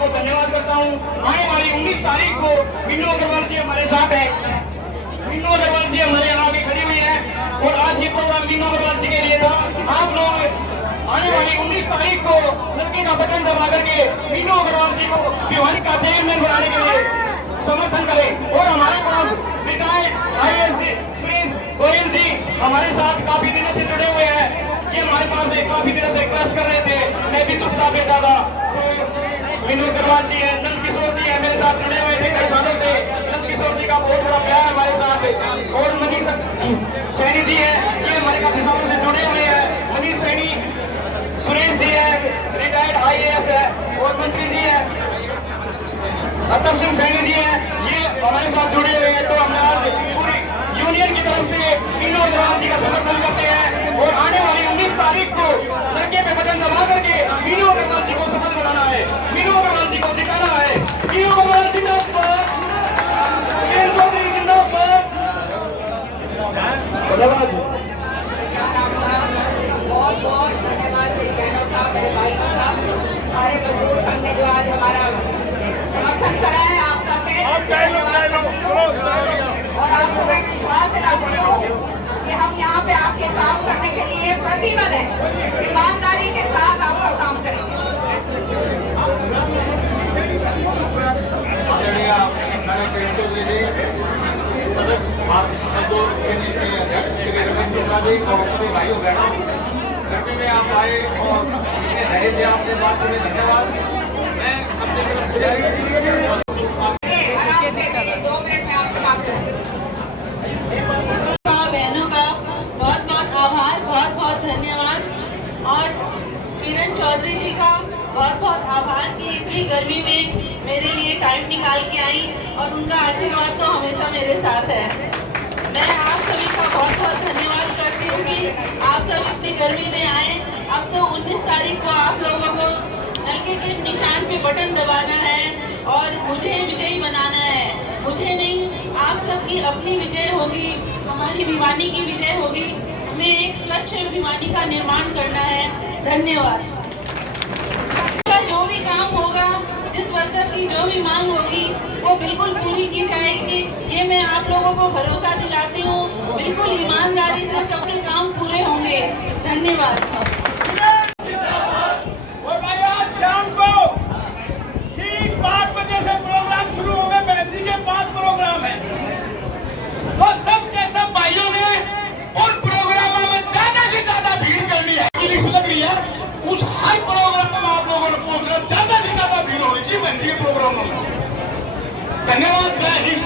को धन्यवाद करता हूँ। आने वाली 19 तारीख को मीनू अग्रवाल जी हमारे साथ है। मीनू अग्रवाल जी हमारे यहाँ आगे खड़ी हुई है और आज ये प्रोग्राम मीनू अग्रवाल जी के लिए था। आप लोग आने वाली 19 तारीख को लड़के का बटन दबा करके मीनू अग्रवाल जी को भिवानी का चेयरमैन बनाने के लिए समर्थन करें। और हमारे पास रिटायर्ड IAS सुरेश गोयल जी हमारे साथ काफी दिनों से जुड़े हुए हैं। ये हमारे पास काफी दिनों से रिक्वेस्ट कर रहे थे, मैं भी चुपचाप बैठा था। तो मीनू अग्रवाल जी है, नंद किशोर जी है मेरे साथ जुड़े हुए थे कई सालों से। नंद किशोर जी का बहुत बड़ा प्यार हमारे साथ है। और मनीष सैनी जी है, ये हमारे काफी सालों से जुड़े हुए हैं। मनीष सैनी, सुरेश जी है, रिटायर्ड IAS है और मंत्री जी है, अतर सिंह सैनी जी है, ये हमारे साथ जुड़े हुए हैं। तो हम आज पूरी यूनियन की तरफ से मीनू अग्रवाल जी का समर्थन करते हैं और आने वाली 19 तारीख को लड़के पे बटन दबा करके मीनू अग्रवाल जी को सफल बनाना है, मीनू अग्रवाल जी को जिताना है। मीनू अग्रवाल जिंदाबाद, वीरेंद्र चौधरी जिंदाबाद। धन्यवाद। बहुत बहुत धन्यवाद मेरी बहनों का, मेरे भाइयों का, सारे मजदूर संघ ने जो आज हमारा समर्थन करा है, आपका और आपको मैं विश्वास दिलाती हूँ कि हम यहाँ पे आपके काम करने के लिए प्रतिबद्ध हैं, ईमानदारी के साथ आपका काम करेंगे। भाइयों बहनों करने में आप आए और धैर्य से आपने बात सुनी, धन्यवाद। मैं अपने तरफ से 2 मिनट में आपसे बात करूँगी। बहनों का बहुत बहुत आभार, बहुत बहुत धन्यवाद। और किरण चौधरी जी का बहुत बहुत आभार कि इतनी गर्मी में मेरे लिए टाइम निकाल के आई और उनका आशीर्वाद तो हमेशा मेरे साथ है। मैं आप सभी का बहुत बहुत धन्यवाद करती हूँ कि आप सब इतनी गर्मी में आए। अब तो 19 तारीख को आप लोगों को नलके के निशान पे बटन दबाना है और मुझे विजयी बनाना है। मुझे नहीं, आप सबकी अपनी विजय होगी, हमारी भिवानी की विजय होगी। हमें एक स्वच्छ भिवानी का निर्माण करना है। धन्यवाद। जो भी काम होगा, जिस वर्कर की जो भी मांग होगी वो बिल्कुल पूरी की जाएगी, ये मैं आप लोगों को भरोसा दिलाती हूँ। बिल्कुल ईमानदारी से सबके काम पूरे होंगे। धन्यवाद। और भाई आज शाम को ठीक 5 बजे से प्रोग्राम शुरू होंगे। बहन जी के 5 प्रोग्राम है, तो सब के सब भाइयों ने उन प्रोग्रामों में ज्यादा से ज्यादा भीड़ करनी है। लिस्ट लग रही है, उस हर प्रोग्राम में आप लोगों ने पहुंचना, ज्यादा से ज्यादा भीड़ होनी चाहिए बहन जी के प्रोग्रामों में। धन्यवाद। जय हिंद।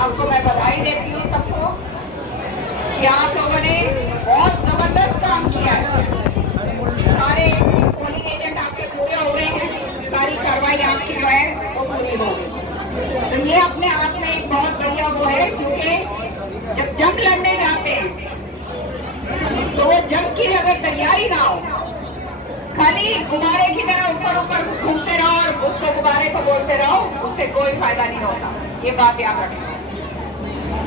आपको मैं बधाई देती हूँ सबको कि आप लोगों ने बहुत जबरदस्त काम किया है। सारे पोलिंग एजेंट आपके पूरे हो गए हैं, सारी कार्रवाई आपकी जो है वो पूरी हो गई। तो ये अपने आप में एक बहुत बढ़िया वो है, क्योंकि जब जंग लड़ने जाते हैं तो वो जंग की अगर तैयारी ना हो, खाली गुब्बारे की तरह ऊपर ऊपर घूमते रहो और उसको गुब्बारे को बोलते रहो, उससे कोई फायदा नहीं होता। ये बात याद रखें।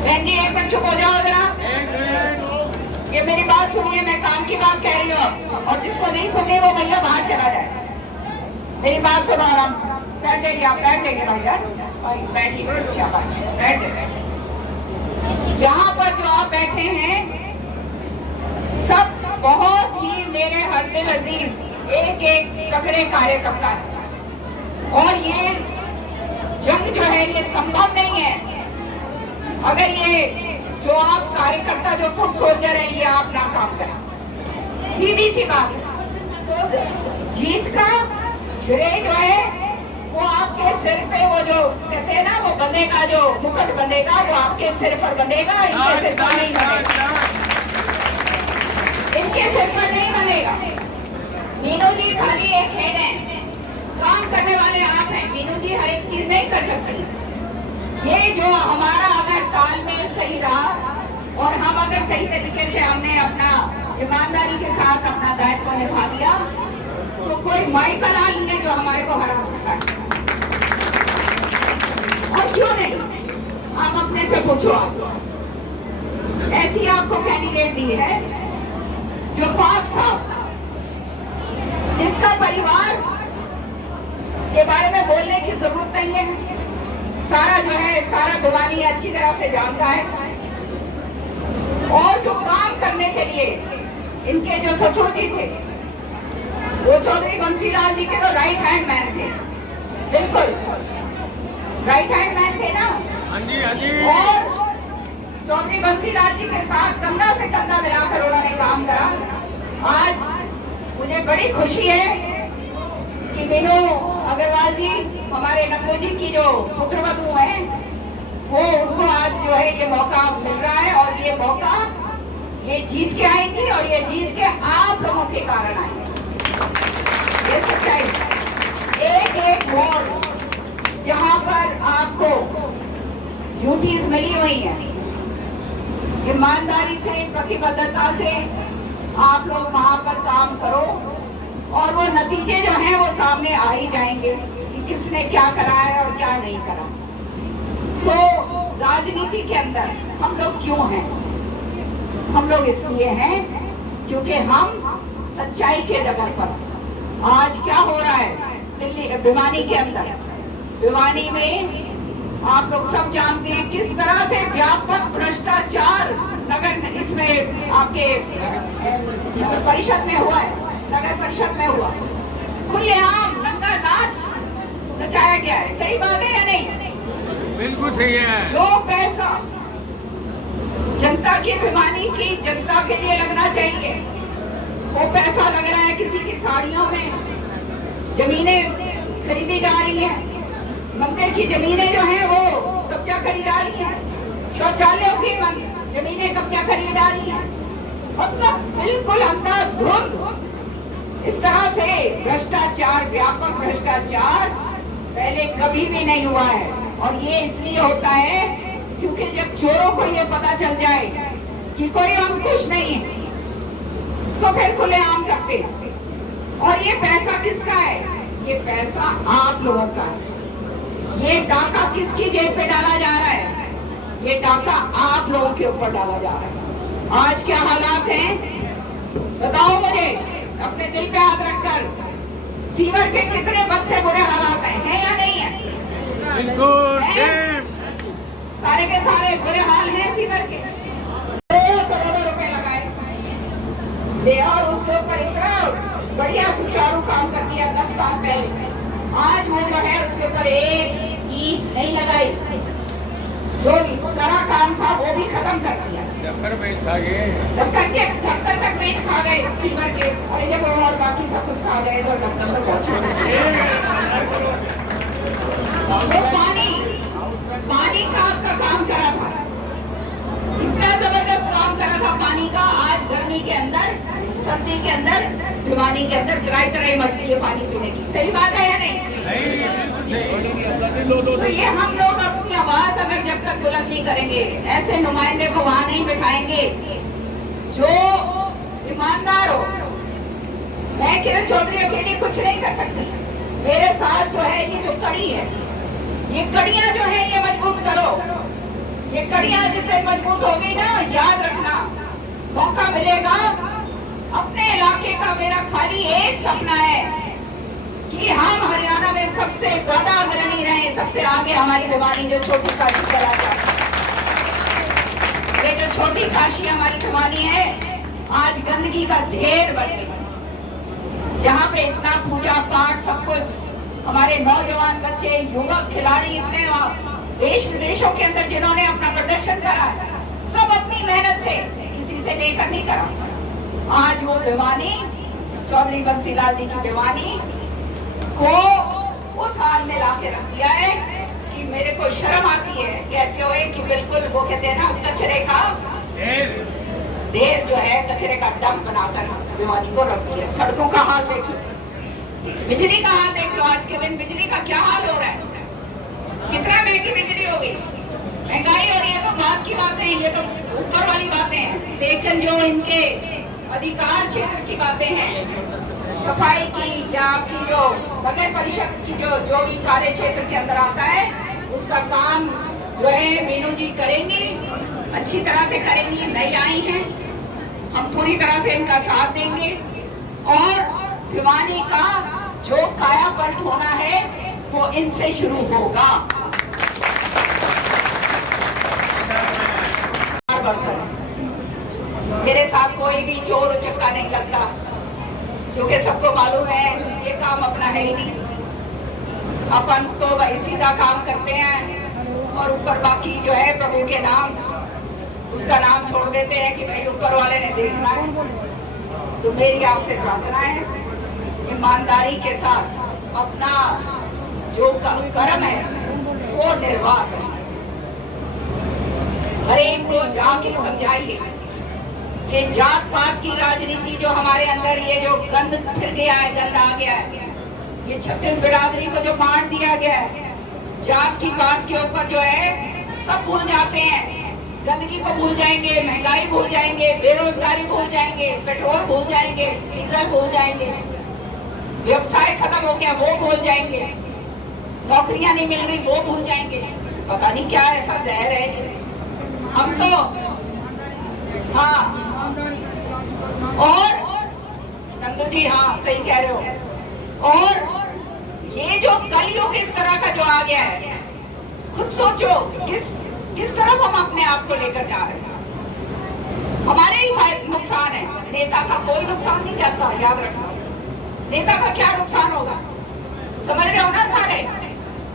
बहन जी एक मिनट चुप हो जाओ जरा, ये मेरी बात सुनिए, मैं काम की बात कह रही हूँ और जिसको नहीं सुननी वो भैया बाहर चला जाए। मेरी बात सुनो आराम से, बैठ जाइए आप, बैठ जाइए भैया, बैठिए, शाबाश, बैठ जाइए। यहाँ पर जो आप बैठे हैं सब बहुत ही मेरे हर दिल अजीज एक एक तगड़े कार्यकर्ता है और ये जंग जो है ये संभव नहीं है अगर ये जो आप कार्यकर्ता जो फुट सोल्जर है ये आप ना काम करें। सीधी सी बात है। तो जीत का श्रेय जो है वो आपके सिर पे, वो जो कहते हैं ना वो बंधेगा, जो मुकुट बंधेगा वो आपके सिर पर बंधेगा, इनके सिर पर नहीं बंधेगा, इनके सिर पर नहीं बनेगा। मीनू जी खाली एक हेड है, काम करने वाले आप हैं। मीनू जी हर एक चीज नहीं कर सकती। ये जो हमारा अगर तालमेल सही रहा और हम अगर सही तरीके से हमने अपना ईमानदारी के साथ अपना दायित्व निभा दिया तो कोई माइकल आ नहीं है जो हमारे को हरा सकता है। और क्यों नहीं, आप अपने से पूछो। आप ऐसी आपको कैंडिडेट दी है जो पाक साहब, जिसका परिवार के बारे में बोलने की जरूरत नहीं है। सारा जो है सारा भिवानी अच्छी तरह से जानता है। और जो काम करने के लिए इनके जो ससुर जी थे वो चौधरी बंसीलाल जी के तो राइट हैंड मैन थे, बिल्कुल राइट हैंड मैन थे ना। हाँ जी, हाँ जी। और चौधरी बंसीलाल जी के साथ कंधा से कंधा मिलाकर उन्होंने काम करा। आज मुझे बड़ी खुशी है कि मीनू अग्रवाल जी हमारे नंदू जी की जो पुत्रवधू है वो उनको आज जो है ये मौका मिल रहा है। और ये मौका ये जीत के आएंगी और ये जीत के आप लोगों के कारण आएंगी। ये सच्चाई। एक एक वोट जहां पर आपको ड्यूटीज मिली हुई है, ईमानदारी से प्रतिबद्धता से आप लोग वहां पर काम करो और वो नतीजे जो हैं वो सामने आ ही जाएंगे कि किसने क्या करा है और क्या नहीं करा। तो राजनीति के अंदर हम लोग क्यों हैं? हम लोग इसलिए हैं क्योंकि हम सच्चाई के जगह पर आज क्या हो रहा है दिल्ली भिवानी के अंदर, भिवानी में आप लोग सब जानते हैं किस तरह से व्यापक भ्रष्टाचार नगर इसमें आपके परिषद में हुआ है, नगर परिषद में हुआ। खुलेआम नंगा नाच नचाया गया है। सही बात है या नहीं? बिल्कुल सही है। जो पैसा जनता की भिवानी की जनता के लिए लगना चाहिए वो पैसा लग रहा है किसी की साड़ियों में। जमीनें खरीदी जा रही हैं, मंदिर की जमीनें जो हैं वो कब्जा करी जा रही हैं, शौचालयों की जमीनें कब्जा करी जा रही हैं। मतलब बिल्कुल अंधाधुंध इस तरह से भ्रष्टाचार, व्यापक भ्रष्टाचार पहले कभी भी नहीं हुआ है। और ये इसलिए होता है क्योंकि जब चोरों को ये पता चल जाए कि कोई अंकुश नहीं है तो फिर खुलेआम करते हैं। और ये पैसा किसका है? ये पैसा आप लोगों का है। ये डाका किसकी जेब पे डाला जा रहा है? ये डाका आप लोगों के ऊपर डाला जा रहा है। आज क्या हालात हैं बताओ मुझे, अपने दिल पे हाथ रखकर। सीवर के कितने बद से बुरे हालात हैं या नहीं है? बिल्कुल सारे के सारे बुरे हाल हैं सीवर के। 2 करोड़ रुपए लगाए ले और उसके ऊपर इतना बढ़िया सुचारू काम कर दिया 10 साल पहले। आज वो जो है उसके ऊपर एक ईंट नहीं लगाई, जो कड़ा काम था वो भी खत्म कर दिया। दफ्तर बेच खा गए, दफ्तर तक बेच खा गए सीवर के। और जब और बाकी सब कुछ खा गए तो दफ्तर में पानी का आपका काम करा था, इतना जबरदस्त काम करा था पानी का। आज गर्मी के अंदर, सर्दी के अंदर, भिवानी के अंदर ड्राई ड्राई मछली है पानी पीने की। सही बात है या नहीं? तो ये हम लोग अपनी आवाज अगर जब तक बुलंद नहीं करेंगे, ऐसे नुमाइंदे को वहां नहीं बिठाएंगे जो ईमानदार हो। मैं किरण चौधरी अकेली कुछ नहीं कर सकती। मेरे साथ जो है ये जो कड़ी है, ये कड़ियां जो है ये मजबूत करो। ये कड़ियां जिससे मजबूत हो गई ना, याद रखना मौका मिलेगा। अपने इलाके का मेरा खाली एक सपना है कि हम हरियाणा में सबसे ज्यादा अग्रणी रहे, सबसे आगे हमारी भिवानी जो छोटी काशी चलाता है। ये जो छोटी काशी हमारी भिवानी है आज गंदगी का ढेर बन गई, जहाँ पे इतना पूजा पाठ सब कुछ, हमारे नौजवान बच्चे, युवक, खिलाड़ी इतने देश विदेशों के अंदर जिन्होंने अपना प्रदर्शन करा है, सब अपनी मेहनत से, किसी से लेकर नहीं करा। आज वो भिवानी, चौधरी बंसीलाल जी की भिवानी को उस हाल में लाके रख दिया है कि मेरे को शर्म आती है कहते हुए कि बिल्कुल वो कहते हैं ना कचरे का ढेर जो है, कचरे का डंप बनाकर भिवानी को रख दिया। सड़कों का हाल देख लो, बिजली का हाल देख लो। आज के दिन बिजली का क्या हाल हो रहा है, कितना महंगी बिजली हो गई, महंगाई हो रही है। तो बात की बातें हैं, ये तो ऊपर वाली बातें हैं। लेकिन जो इनके अधिकार क्षेत्र की बातें हैं, सफाई की या आपकी जो नगर परिषद की जो भी कार्य क्षेत्र के अंदर आता है, उसका काम जो है मीनू जी करेंगी, अच्छी तरह से करेंगी। नई आई हैं, हम पूरी तरह से इनका साथ देंगे। और भिवानी का जो काया पलट होना है वो इनसे शुरू होगा। मेरे साथ कोई भी चोर उचक्का नहीं लगता, क्योंकि सबको मालूम है ये काम अपना है ही नहीं। अपन तो भाई सीधा काम करते हैं और ऊपर बाकी जो है प्रभु के नाम, उसका नाम छोड़ देते हैं कि भाई ऊपर वाले ने देखना है। तो मेरी आपसे प्रार्थना है, ईमानदारी के साथ अपना जो कर्म है वो निर्वाह करें। हर एक को जाके समझाइए, ये जात पात की राजनीति जो हमारे अंदर, ये जो गंद फिर गया है, गंद आ गया है, ये छत्तीस बिरादरी को जो बांट दिया गया है, जात की बात के ऊपर जो है सब भूल जाते हैं। गंदगी को भूल जाएंगे, महंगाई भूल जाएंगे, बेरोजगारी भूल जाएंगे, पेट्रोल भूल जाएंगे, डीजल भूल जाएंगे, व्यवसाय खत्म हो गया वो भूल जाएंगे, नौकरियां नहीं मिल रही वो भूल जाएंगे। पता नहीं क्या ऐसा जहर है ये। हम तो हाँ, और नंदू जी हाँ सही कह रहे हो। और ये जो कलयुग इस तरह का जो आ गया है, खुद सोचो किस तरफ हम अपने आप को लेकर जा रहे हैं। हमारे ही नुकसान है, नेता का कोई नुकसान नहीं जाता, याद रखना। नेता का क्या नुकसान होगा, समझ रहे हो ना सारे।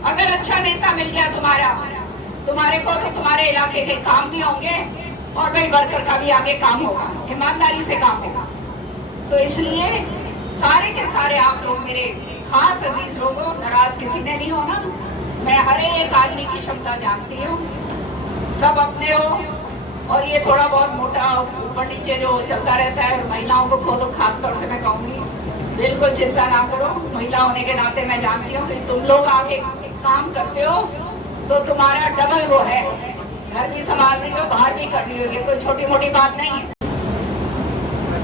अगर अच्छा नेता मिल गया तुम्हारे को, तो तुम्हारे इलाके के काम भी होंगे और भाई वर्कर का भी आगे काम होगा, ईमानदारी से काम होगा। तो इसलिए सारे के सारे आप लोग मेरे खास अजीज लोगों, नाराज किसी ने नहीं होना। मैं हर एक आदमी की क्षमता जानती हूँ, सब अपने हो। और ये थोड़ा बहुत मोटा ऊपर नीचे जो चलता रहता है, महिलाओं को खोलो, खास तौर से मैं कहूँगी बिल्कुल चिंता ना करो। महिला होने के नाते मैं जानती हूँ कि तुम लोग आगे काम करते हो तो तुम्हारा डबल वो है, घर भी संभाल रही हो, बाहर भी कर रही हो, ये कोई छोटी मोटी बात नहीं है।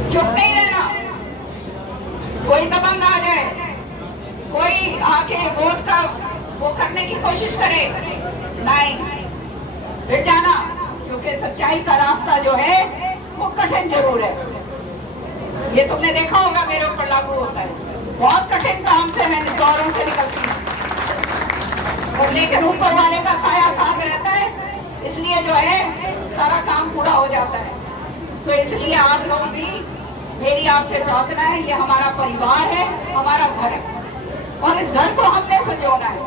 चुप नहीं रहना, कोई दबंग आ जाए, कोई आके वोट का वो करने की कोशिश करे, नहीं, फिर जाना, क्योंकि सच्चाई का रास्ता जो है वो कठिन जरूर है। ये तुमने देखा होगा मेरे ऊपर लागू होता है, बहुत कठिन काम से मैं दौरों से निकलती हूँ, और लेकिन ऊपर वाले का साया साथ रहता है, इसलिए जो है सारा काम पूरा हो जाता है। तो इसलिए आप लोग भी, मेरी आपसे प्रार्थना है, ये हमारा परिवार है, हमारा घर है, और इस घर को हमने संजोना है।